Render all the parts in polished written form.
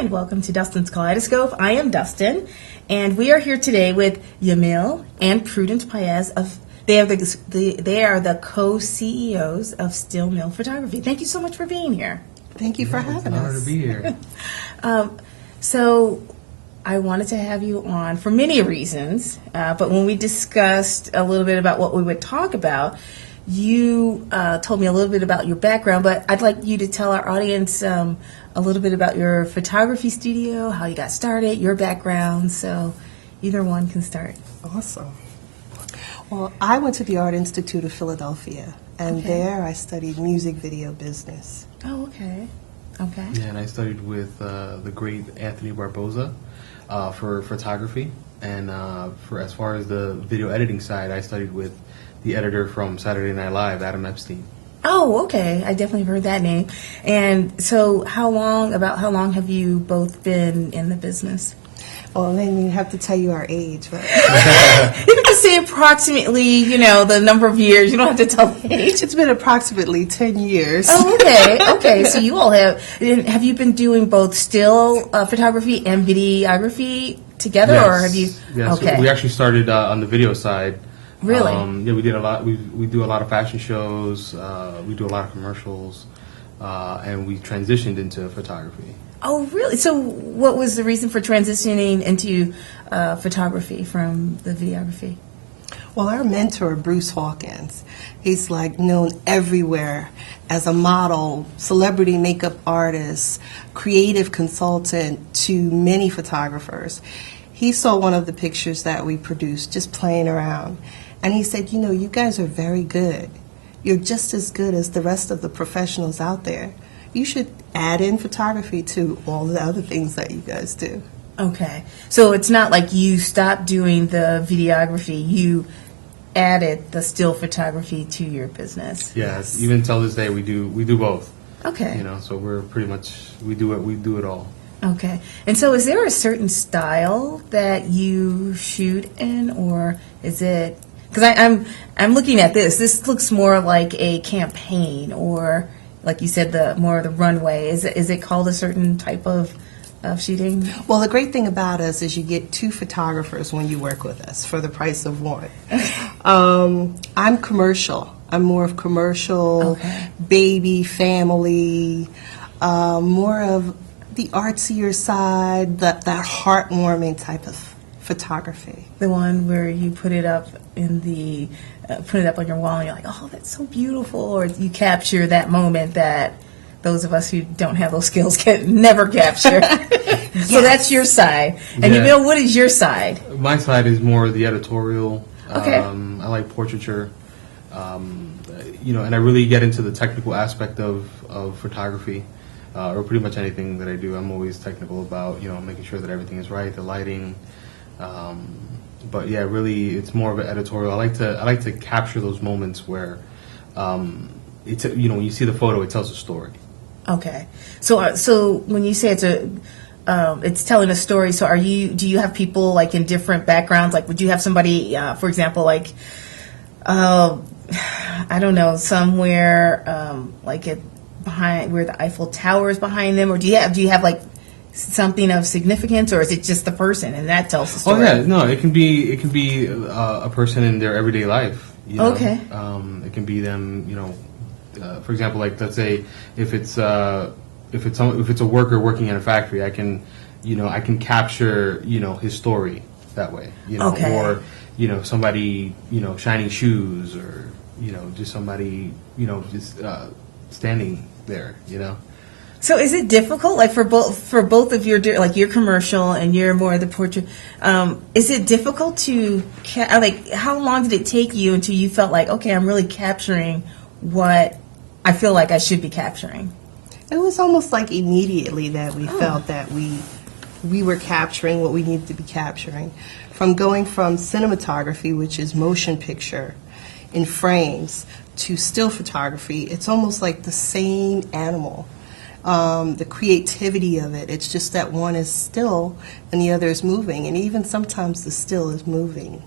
and welcome to Dustin's Kaleidoscope. I am Dustin, and we are here today with Yamil and Prudence Paez. They are the co-CEOs of Stillmill Photography. Thank you so much for being here. Thank you for having us. It's an honor to be here. So I wanted to have you on for many reasons, but when we discussed a little bit about what we would talk about, you told me a little bit about your background, but I'd like you to tell our audience a little bit about your photography studio, how you got started, your background, so either one can start. Awesome. Well, I went to the Art Institute of Philadelphia, and there I studied music video business. Oh, okay. Okay. Yeah, and I studied with the great Anthony Barboza for photography, and for as far as the video editing side, I studied with the editor from Saturday Night Live, Adam Epstein. Oh, okay. I definitely heard that name. And so how long have you both been in the business? Well, then you have to tell you our age, right? You can say approximately, the number of years. You don't have to tell the age. It's been approximately 10 years. Oh, okay. Okay. So you all have you been doing both still photography and videography together, Yes. or have you? Yes. Okay. We actually started on the video side. Really? Yeah, we did a lot. We do a lot of fashion shows. We do a lot of commercials, and we transitioned into photography. Oh, really? So what was the reason for transitioning into photography from the videography? Well, our mentor, Bruce Hawkins, he's known everywhere as a model, celebrity makeup artist, creative consultant to many photographers. He saw one of the pictures that we produced just playing around, and he said, you guys are very good. You're just as good as the rest of the professionals out there. You should add in photography to all the other things that you guys do. Okay. So it's not like you stopped doing the videography. You added the still photography to your business. Yes. Even till this day, we do both. Okay. So we're pretty much we do it all. Okay. And so is there a certain style that you shoot in, or is it, because I'm looking at this looks more like a campaign, or like you said, more of the runway. Is it called a certain type of shooting? Well, the great thing about us is you get two photographers when you work with us for the price of one. I'm commercial. I'm more of commercial, baby, family, more of the artsier side, that heartwarming type of photography. The one where you put it up put it up on your wall and you're like, oh, that's so beautiful, or you capture that moment that those of us who don't have those skills can never capture. So that's your side. And Yeah. Yamil, what is your side? My side is more the editorial. Okay. I like portraiture. And I really get into the technical aspect of photography, or pretty much anything that I do. I'm always technical about, making sure that everything is right, the lighting. But yeah, really, it's more of an editorial. I like to capture those moments where, when you see the photo, it tells a story. Okay. So when you say it's telling a story, so do you have people like in different backgrounds? Like, would you have somebody, for example, like, I don't know, somewhere behind where the Eiffel Tower is behind them, or do you have like something of significance, or is it just the person and that tells the story? Oh yeah, no, it can be a person in their everyday life. Okay. It can be them, for example, like let's say if it's a worker working in a factory, I can capture his story that way, Okay. or somebody shining shoes, or just somebody just standing there, So is it difficult, like for both of your, like your commercial and you're more of the portrait? Is it difficult to how long did it take you until you felt like, okay, I'm really capturing what I feel like I should be capturing? It was almost like immediately that we felt that we were capturing what we needed to be capturing. From going from cinematography, which is motion picture in frames, to still photography, it's almost like the same animal. The creativity of it, it's just that one is still and the other is moving, and even sometimes the still is moving.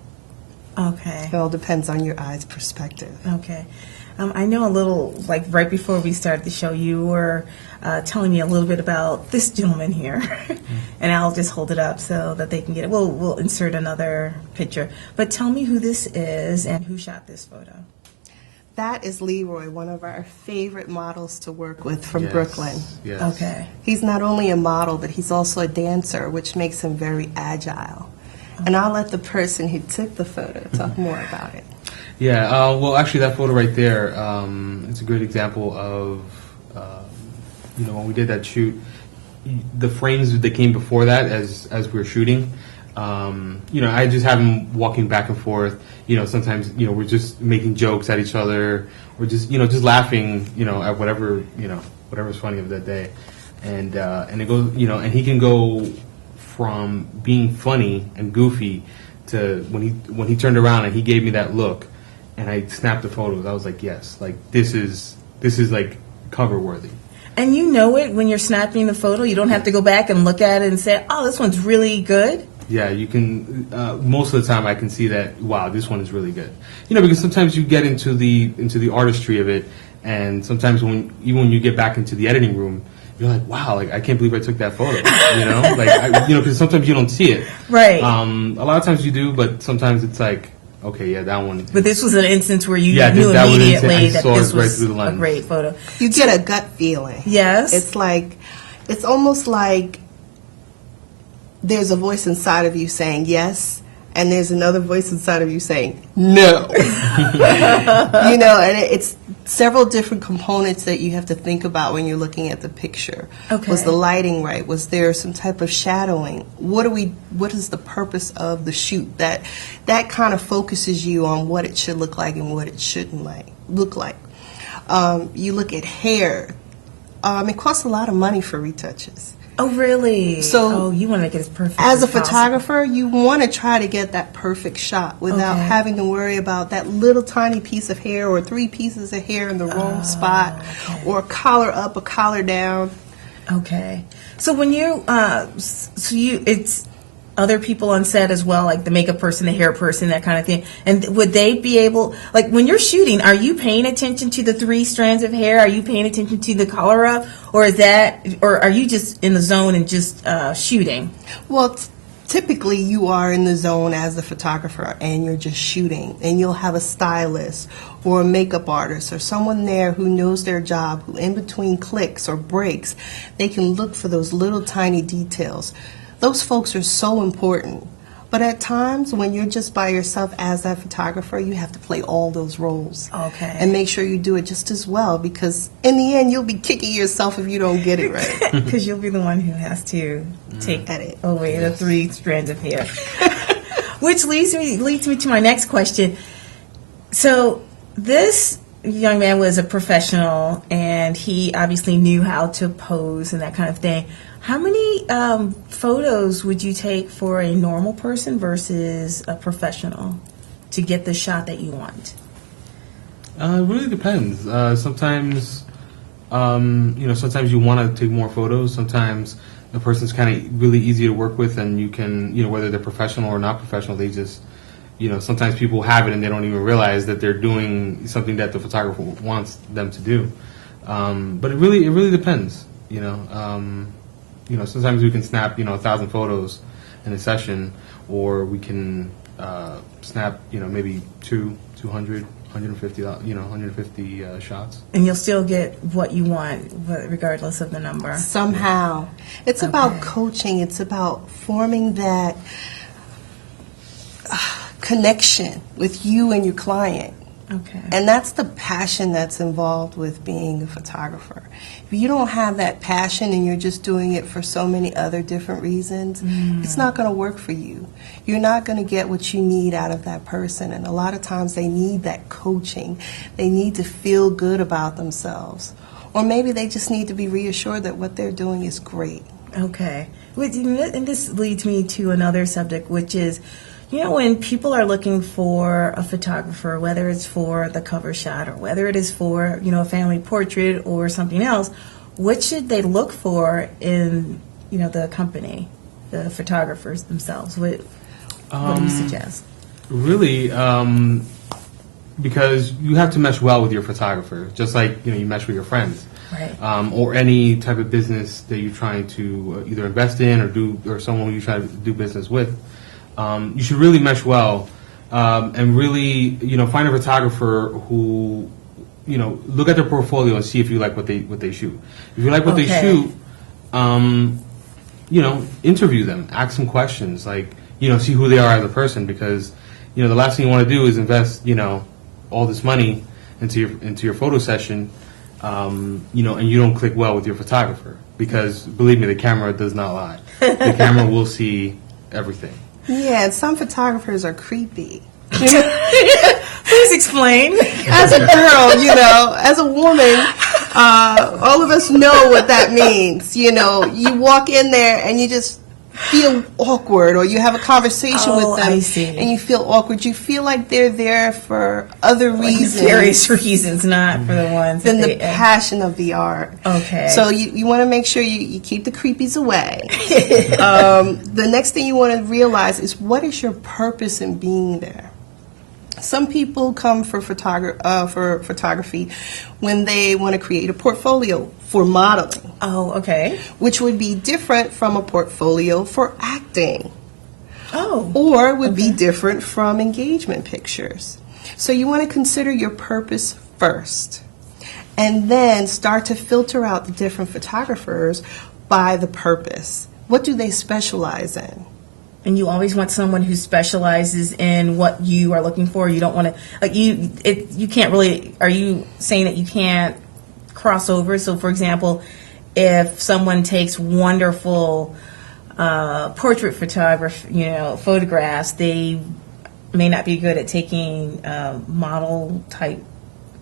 Okay. It all depends on your eye's perspective. Okay. I know a little, like right before we started the show, you were telling me a little bit about this gentleman here, and I'll just hold it up so that they can get it. We'll insert another picture. But tell me who this is and who shot this photo. That is Leroy, one of our favorite models to work with from Yes, Brooklyn. yes. Okay. He's not only a model, but he's also a dancer, which makes him very agile. And I'll let the person who took the photo talk more about it. Yeah, well, actually, that photo right there, it's a great example of, when we did that shoot, the frames that came before that as we were shooting, I just have him walking back and forth. Sometimes, we're just making jokes at each other, or just laughing, at whatever's funny of that day. And it goes, and he can go from being funny and goofy to when he turned around and he gave me that look, and I snapped the photos. I was like, yes, like this is like cover worthy. And you know it when you're snapping the photo. You don't have to go back and look at it and say, "Oh, this one's really good." Yeah, you can. Most of the time, I can see that. Wow, this one is really good. Because sometimes you get into the artistry of it, and sometimes when you get back into the editing room, you're like, wow, like I can't believe I took that photo. Because sometimes you don't see it. Right. A lot of times you do, but sometimes it's like, okay, yeah, that one. But this was an instance where you Yeah, knew that was immediately insane. I that saw it this right was through the a lens. great photo. You get a gut feeling. Yes. It's almost like there's a voice inside of you saying yes, and there's another voice inside of you saying no. And it's several different components that you have to think about when you're looking at the picture. Okay. Was the lighting right? Was there some type of shadowing? What is the purpose of the shoot? That kind of focuses you on what it should look like and what it shouldn't look like. You look at hair. It costs a lot of money for retouches. Oh, really? So, you want to make it as perfect As a possible. photographer, you want to try to get that perfect shot without Okay. having to worry about that little tiny piece of hair or 3 pieces of hair in the wrong spot, okay. or a collar up, a collar down. Okay. So when it's other people on set as well, like the makeup person, the hair person, that kind of thing. And would they be able, like when you're shooting, are you paying attention to the 3 strands of hair? Are you paying attention to the color up? Or are you just in the zone and just shooting? Well, typically you are in the zone as the photographer and you're just shooting, and you'll have a stylist or a makeup artist or someone there who knows their job, who in between clicks or breaks, they can look for those little tiny details. Those folks are so important. But at times, when you're just by yourself as that photographer, you have to play all those roles. Okay. And make sure you do it just as well, because in the end, you'll be kicking yourself if you don't get it right. Because you'll be the one who has to take Edit. away the 3 strands of hair. Which leads me to my next question. So this young man was a professional, and he obviously knew how to pose and that kind of thing. How many photos would you take for a normal person versus a professional to get the shot that you want? It really depends. Sometimes, sometimes you want to take more photos. Sometimes the person's kind of really easy to work with, and you can, whether they're professional or not professional, they just, sometimes people have it and they don't even realize that they're doing something that the photographer wants them to do. But it really depends. Sometimes we can snap, 1,000 photos in a session, or we can snap, maybe 200, 150, 150 shots. And you'll still get what you want, regardless of the number. Somehow. It's about coaching. It's about forming that connection with you and your client. Okay. And that's the passion that's involved with being a photographer. If you don't have that passion and you're just doing it for so many other different reasons, it's not going to work for you. You're not going to get what you need out of that person. And a lot of times they need that coaching. They need to feel good about themselves. Or maybe they just need to be reassured that what they're doing is great. Okay. And this leads me to another subject, which is, when people are looking for a photographer, whether it's for the cover shot or whether it is for, a family portrait or something else, what should they look for in, the company, the photographers themselves? What do you suggest? Really, because you have to mesh well with your photographer, just like you mesh with your friends, Right. Or any type of business that you're trying to either invest in or someone who you try to do business with. You should really mesh well, and really find a photographer who look at their portfolio and see if you like what they shoot. If you like what they Okay. shoot, interview them, ask them questions, like see who they are as a person, because the last thing you want to do is invest all this money into your photo session, and you don't click well with your photographer, because believe me, the camera does not lie. The camera will see everything. Yeah, and some photographers are creepy. Please explain. As a girl, as a woman, all of us know what that means. You walk in there and you just feel awkward, or you have a conversation with them I see. and you feel awkward. You feel like they're there for other reasons. Various reasons, not for the ones Than that the passion of the art. Okay. So you want to make sure you keep the creepies away. The next thing you want to realize is, what is your purpose in being there? Some people come for photography when they want to create a portfolio for modeling, Oh, okay. which would be different from a portfolio for acting, Oh. or would be different from engagement pictures. So you want to consider your purpose first, and then start to filter out the different photographers by the purpose. What do they specialize in? And you always want someone who specializes in what you are looking for. You don't want to you can't really. Are you saying that you can't cross over? So, for example, if someone takes wonderful portrait photography, photographs, they may not be good at taking model type.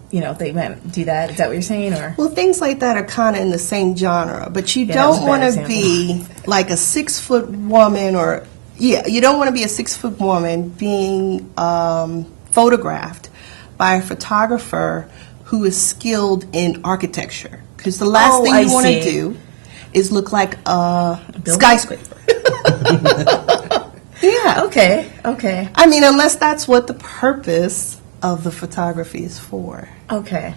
They might do that. Is that what you're saying, or? Well, things like that are kind of in the same genre, but you Yeah, that was a don't bad want to example. be like a 6-foot woman, you don't want to be a 6-foot woman being photographed by a photographer who is skilled in architecture. Because the last thing I you want to see. do is look like a building? skyscraper. Yeah. Okay. I mean, unless that's what the purpose of the photography is for. Okay.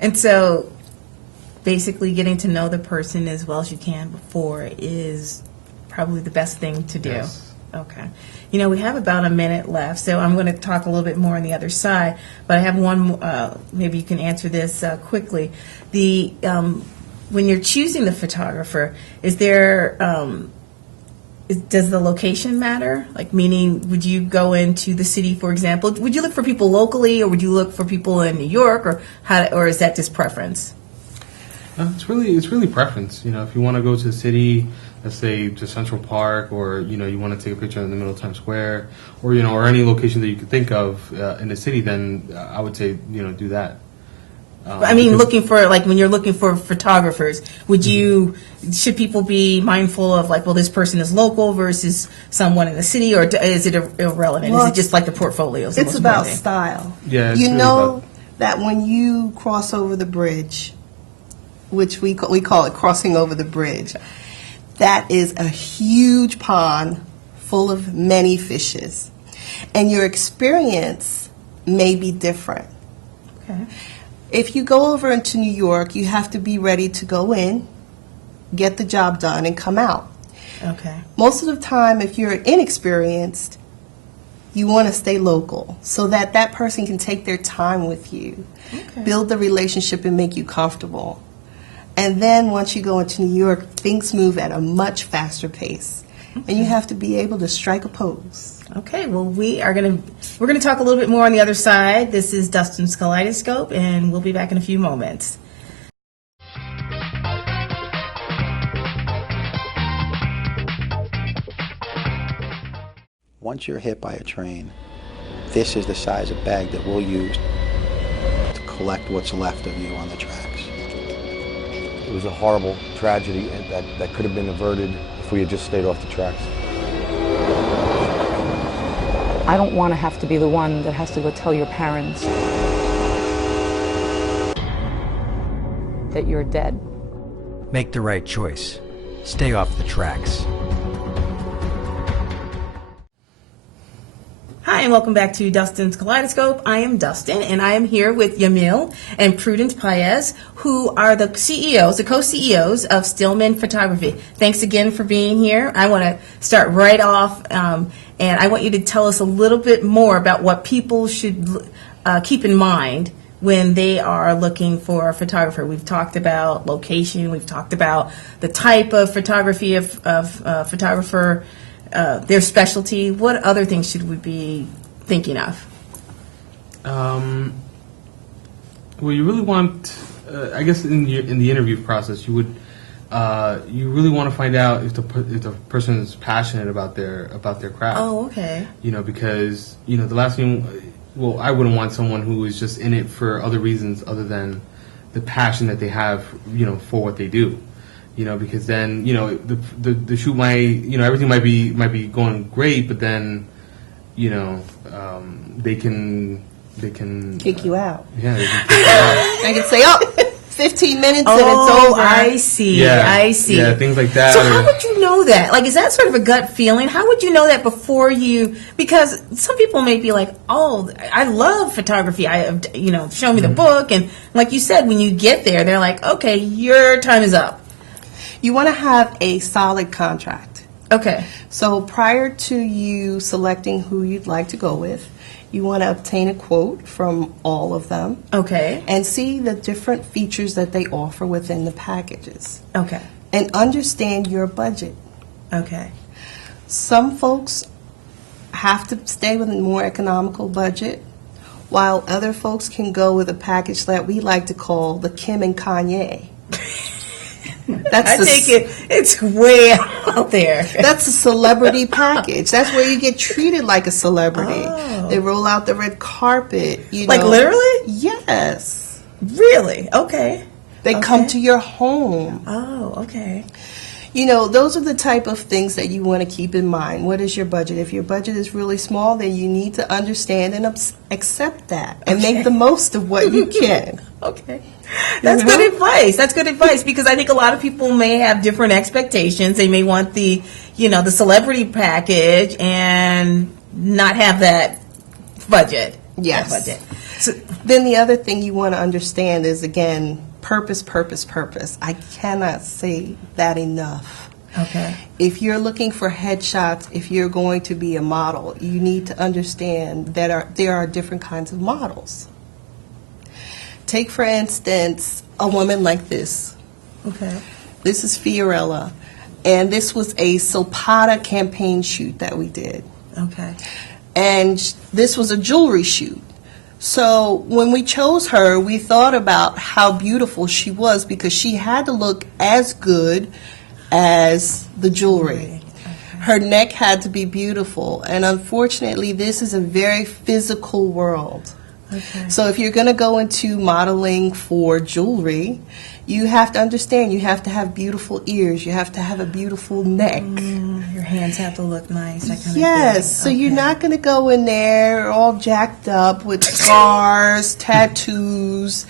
And so, basically, getting to know the person as well as you can before is probably the best thing to do. Yes. Okay. We have about a minute left, so I'm going to talk a little bit more on the other side. But I have one. Maybe you can answer this quickly. When you're choosing the photographer, is there? Does the location matter? Like, meaning, would you go into the city, for example? Would you look for people locally, or would you look for people in New York, or is that just preference? It's really preference. If you want to go to the city, let's say to Central Park, or you want to take a picture in the middle of Times Square, or or any location that you could think of in the city, then I would say do that. I mean, because- looking for, like, when you're looking for photographers, should people be mindful of, like, well, this person is local versus someone in the city, or is it irrelevant? Well, is it just like the portfolios? It's about style. Yeah, it's you really know about- that when you cross over the bridge, which we call it crossing over the bridge, that is a huge pond full of many fishes, and your experience may be different. Okay. If you go over into New York, you have to be ready to go in, get the job done, and come out. Okay. Most of the time, if you're inexperienced, you want to stay local so that that person can take their time with you, build the relationship, and make you comfortable. And then once you go into New York, things move at a much faster pace, and you have to be able to strike a pose. Okay, well, we're gonna talk a little bit more on the other side. This is Dustin's Kaleidoscope, and we'll be back in a few moments. Once you're hit by a train, this is the size of bag that we'll use to collect what's left of you on the tracks. It was a horrible tragedy that could have been averted if we had just stayed off the tracks. I don't want to have to be the one that has to go tell your parents that you're dead. Make the right choice. Stay off the tracks. Hi, and welcome back to Dustin's Kaleidoscope. I am Dustin, and I am here with Yamil and Prudence Paez, who are the CEOs, the co-CEOs of Stillmill Photography. Thanks again for being here. I want to start right off, and I want you to tell us a little bit more about what people should keep in mind when they are looking for a photographer. We've talked about location. We've talked about the type of photography of photographer, their specialty. What other things should we be thinking of? Well, you really want, I guess, in the interview process, you really want to find out if the person is passionate about their craft. Oh, okay. Because the last thing, well, I wouldn't want someone who is just in it for other reasons other than the passion that they have, for what they do. Because then, the shoot might, everything might be going great, but then, they can Kick you out. Yeah, they can kick you out. I can say, 15 minutes and it's Oh, over. I see. Yeah, I see. Yeah, things like that. So how would you know that? Like, is that sort of a gut feeling? How would you know that before you? Because some people may be like, "Oh, I love photography. I have, show me the book." And like you said, when you get there, they're like, "Okay, your time is up." You want to have a solid contract. Okay. So prior to you selecting who you'd like to go with, you want to obtain a quote from all of them. Okay. And see the different features that they offer within the packages. Okay. And understand your budget. Okay. Some folks have to stay with a more economical budget, while other folks can go with a package that we like to call the Kim and Kanye. I take it's way out there. That's a celebrity package. That's where you get treated like a celebrity. Oh. They roll out the red carpet. Like literally? Yes. Really? Okay. They come to your home. Oh, okay. Those are the type of things that you want to keep in mind. What is your budget? If your budget is really small, then you need to understand and accept that and make the most of what you can. Okay. That's good advice. That's good advice because I think a lot of people may have different expectations. They may want the celebrity package and not have that budget. Yes. That budget. So, then the other thing you want to understand is, again, purpose, purpose, purpose. I cannot say that enough. okay. If you're looking for headshots, if you're going to be a model, you need to understand that there are different kinds of models. Take, for instance, a woman like this. Okay. This is Fiorella, and this was a SOMAtv campaign shoot that we did. Okay. And this was a jewelry shoot. So when we chose her, we thought about how beautiful she was because she had to look as good as the jewelry. Her neck had to be beautiful, and unfortunately, this is a very physical world. Okay. So if you're going to go into modeling for jewelry, you have to understand you have to have beautiful ears, you have to have a beautiful neck. Your hands have to look nice. That kind of thing. Yes, so you're not going to go in there all jacked up with scars, tattoos,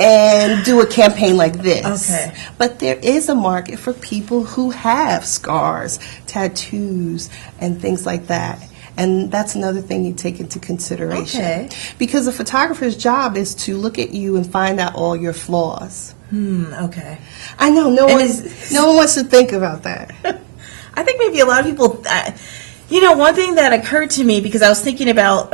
and do a campaign like this. Okay. But there is a market for people who have scars, tattoos, and things like that. And that's another thing you take into consideration. Okay. Because a photographer's job is to look at you and find out all your flaws. Okay. I know, no one wants to think about that. I think maybe a lot of people, one thing that occurred to me because I was thinking about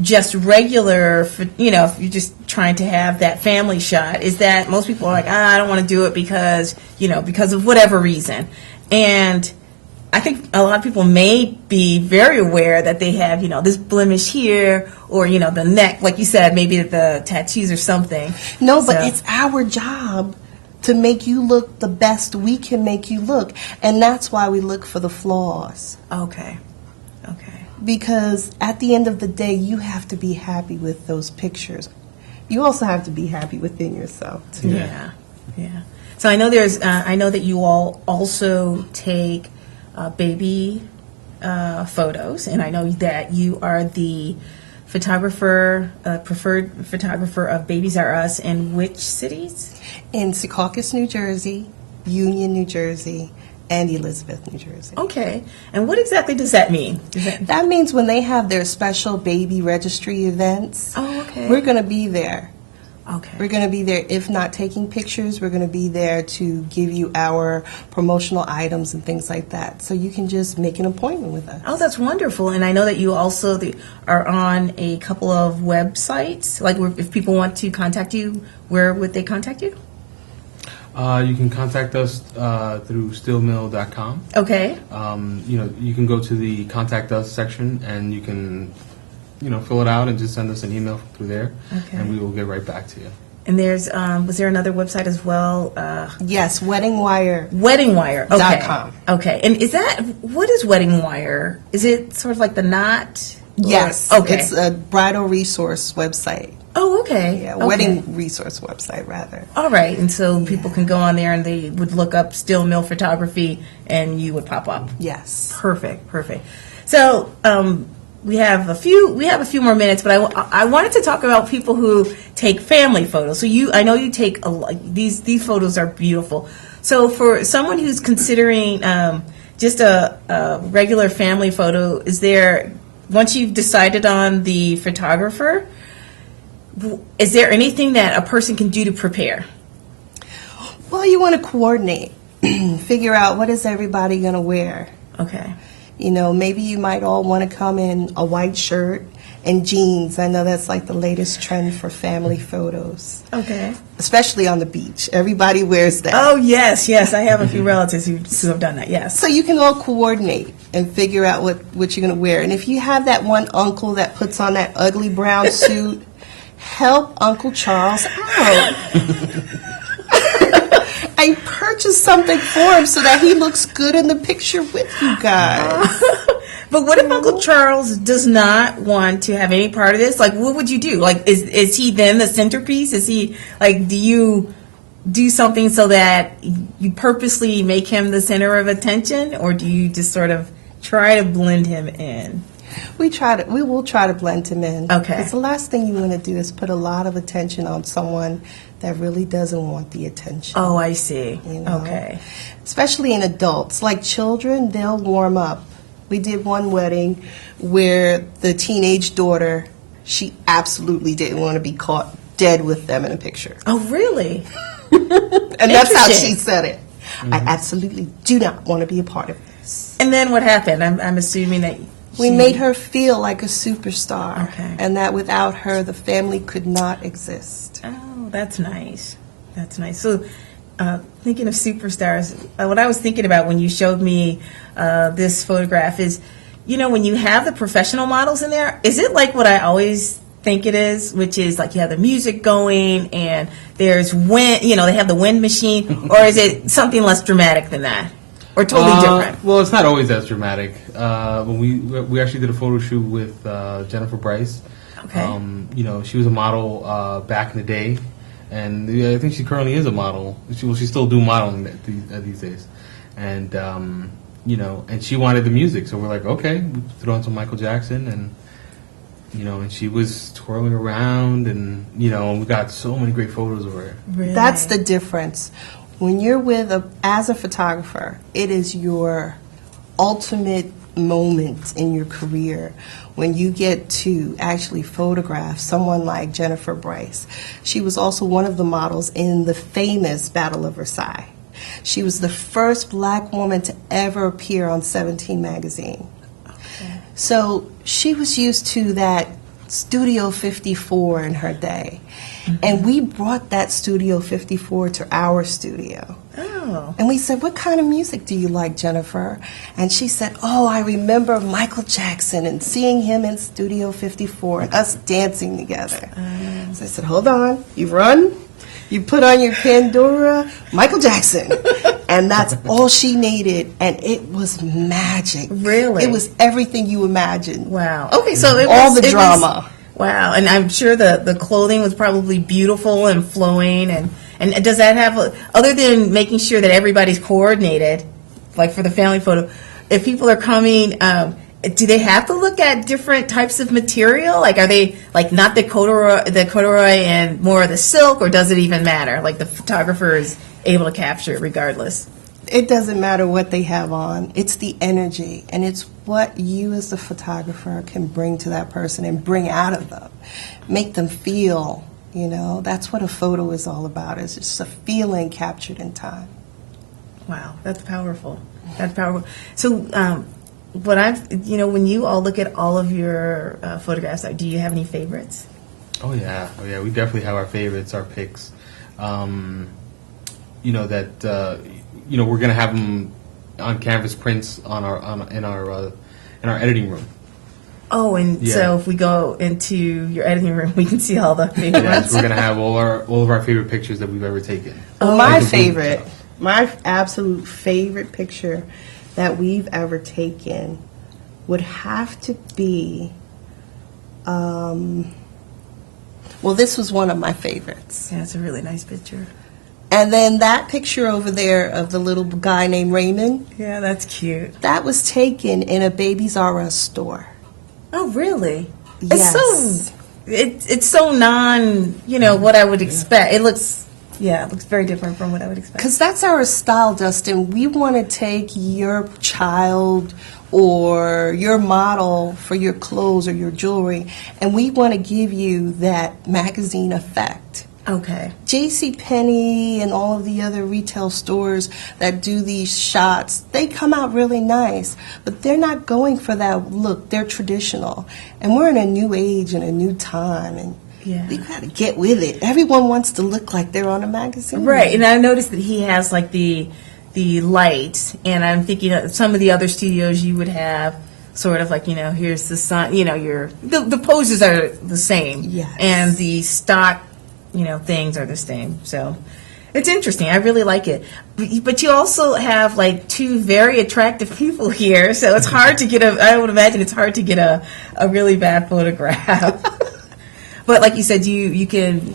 just regular, if you're just trying to have that family shot, is that most people are like, I don't want to do it because of whatever reason. And I think a lot of people may be very aware that they have, this blemish here or, the neck, like you said, maybe the tattoos or something. No, but it's our job to make you look the best we can make you look. And that's why we look for the flaws. Okay. Because at the end of the day, you have to be happy with those pictures. You also have to be happy within yourself, too. Yeah. So I know I know that you all also take baby photos, and I know that you are the preferred photographer of Babies R Us in which cities? In Secaucus, New Jersey, Union, New Jersey, and Elizabeth, New Jersey. Okay. And what exactly does that mean? That means when they have their special baby registry events, Oh, okay. we're going to be there. Okay. We're going to be there, if not taking pictures, we're going to be there to give you our promotional items and things like that. So you can just make an appointment with us. Oh, that's wonderful. And I know that you also are on a couple of websites. Like, if people want to contact you, where would they contact you? You can contact us through stillmill.com. Okay. You can go to the Contact Us section, and you can, fill it out and just send us an email through there, Okay. and we will get right back to you. And there's, was there another website as well? Yes, Wedding Wire. Wedding Wire. Okay. .com. Okay. And what is Wedding Wire? Is it sort of like the knot? Yes, Okay. it's a bridal resource website. Oh, okay. Yeah, Okay. wedding resource website, rather. All right. And so people can go on there and they would look up Stillmill Photography and you would pop up. Yes. Perfect. So, we have a few more minutes, but I wanted to talk about people who take family photos. So I know you take these photos are beautiful. So for someone who's considering just a regular family photo, once you've decided on the photographer, is there anything that a person can do to prepare? Well, you want to coordinate, figure out what is everybody going to wear. Okay. Maybe you might all want to come in a white shirt and jeans. I know that's like the latest trend for family photos, Okay. especially on the beach. Everybody wears that. Oh, yes. I have a few relatives who have done that, yes. So you can all coordinate and figure out what you're going to wear. And if you have that one uncle that puts on that ugly brown suit, help Uncle Charles out. I purchased something for him so that he looks good in the picture with you guys. But what if Uncle Charles does not want to have any part of this? Like, what would you do? Like, is he then the centerpiece? Is he, like, do you do something so that you purposely make him the center of attention? Or do you just sort of try to blend him in? We will try to blend him in. Okay. Because the last thing you want to do is put a lot of attention on someone that really doesn't want the attention. Oh, I see. Okay. Especially in adults. Like children, they'll warm up. We did one wedding where the teenage daughter, she absolutely didn't want to be caught dead with them in a picture. Oh, really? And that's how Interesting. she said it. I absolutely do not want to be a part of this. And then what happened? I'm assuming that We made her feel like a superstar. Okay. And that without her, the family could not exist. Oh, that's nice. That's nice. So, thinking of superstars, what I was thinking about when you showed me this photograph is, when you have the professional models in there, is it like what I always think it is, which is like you have the music going and there's wind, they have the wind machine, or is it something less dramatic than that? Or totally different? Well, it's not always as dramatic. When we actually did a photo shoot with Jennifer Bryce. Okay. She was a model back in the day, and I think she currently is a model. She still do modeling these days, and and she wanted the music, so we're like, okay, we threw on some Michael Jackson, and and she was twirling around, and we got so many great photos of her. Really? That's the difference. When you're as a photographer, it is your ultimate moment in your career when you get to actually photograph someone like Jennifer Bryce. She was also one of the models in the famous Battle of Versailles. She was the first black woman to ever appear on 17 magazine. Okay. So she was used to that Studio 54 in her day. And we brought that Studio 54 to our studio. Oh. And we said, what kind of music do you like, Jennifer? And she said, oh, I remember Michael Jackson and seeing him in Studio 54 and us dancing together. So I said, hold on, you run, you put on your Pandora, Michael Jackson. And that's all she needed. And it was magic. Really? It was everything you imagined. Wow. Okay, so All the drama. Wow, and I'm sure the clothing was probably beautiful and flowing, and does that have, other than making sure that everybody's coordinated, like for the family photo, if people are coming, do they have to look at different types of material? Like, are they, like, not the corduroy and more of the silk, or does it even matter? Like, the photographer is able to capture it regardless? It doesn't matter what they have on. It's the energy, and it's what you as the photographer can bring to that person and bring out of them. Make them feel, you know. That's what a photo is all about. It's just a feeling captured in time. Wow, that's powerful. That's powerful. So, what when you all look at all of your photographs, do you have any favorites? Oh yeah. We definitely have our favorites, our picks. We're gonna have them on canvas prints in our editing room. Oh, and Yeah. so if we go into your editing room, we can see all the favorite Yes, ones. we're gonna have all of our favorite pictures that we've ever taken. My Like the favorite, stuff. my absolute favorite picture that we've ever taken would have to be, this was one of my favorites. Yeah, it's a really nice picture. And then that picture over there of the little guy named Raymond, Yeah, that's cute. that was taken in a Babies R Us store. Oh, really? Yes. It's so non, what I would expect. It looks very different from what I would expect. Because that's our style, Dustin. We want to take your child or your model for your clothes or your jewelry, and we want to give you that magazine effect. Okay. JCPenney and all of the other retail stores that do these shots, they come out really nice, but they're not going for that look. They're traditional. And we're in a new age and a new time, and Yeah. we got to get with it. Everyone wants to look like they're on a magazine. Right, and I noticed that he has like the light, and I'm thinking of some of the other studios you would have sort of like, here's the sun, the poses are the same. Yes. And the stock, things are the same. So it's interesting. I really like it. But you also have like two very attractive people here, so it's hard to get I would imagine it's hard to get a really bad photograph. But like you said, you can,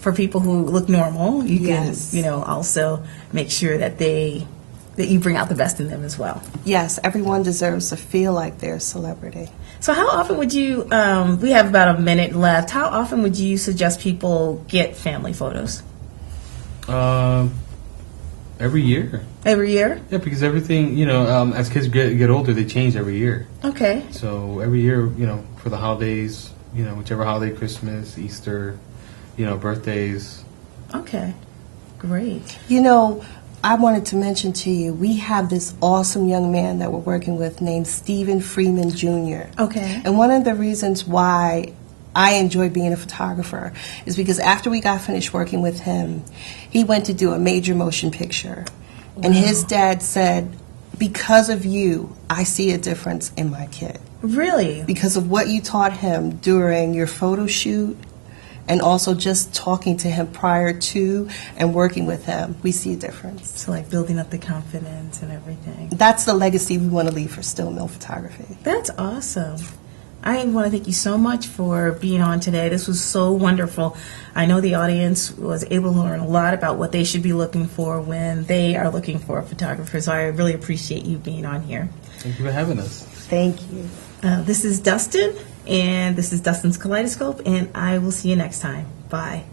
for people who look normal, you Yes. can, also make sure that you bring out the best in them as well. Yes, everyone deserves to feel like they're a celebrity. So how often would you, we have about a minute left, how often would you suggest people get family photos? Every year. Every year? Yeah, because everything, as kids get older, they change every year. Okay. So every year, for the holidays, whichever holiday, Christmas, Easter, birthdays. Okay. Great. I wanted to mention to you, we have this awesome young man that we're working with named Stephen Freeman Jr. Okay. And one of the reasons why I enjoy being a photographer is because after we got finished working with him, he went to do a major motion picture. And his dad said, because of you, I see a difference in my kid. Really? Because of what you taught him during your photo shoot and also just talking to him prior to and working with him, we see a difference. So like building up the confidence and everything. That's the legacy we want to leave for Stillmill Photography. That's awesome. I want to thank you so much for being on today. This was so wonderful. I know the audience was able to learn a lot about what they should be looking for when they are looking for a photographer. So I really appreciate you being on here. Thank you for having us. Thank you. This is Dustin, and this is Dustin's Kaleidoscope, and I will see you next time. Bye.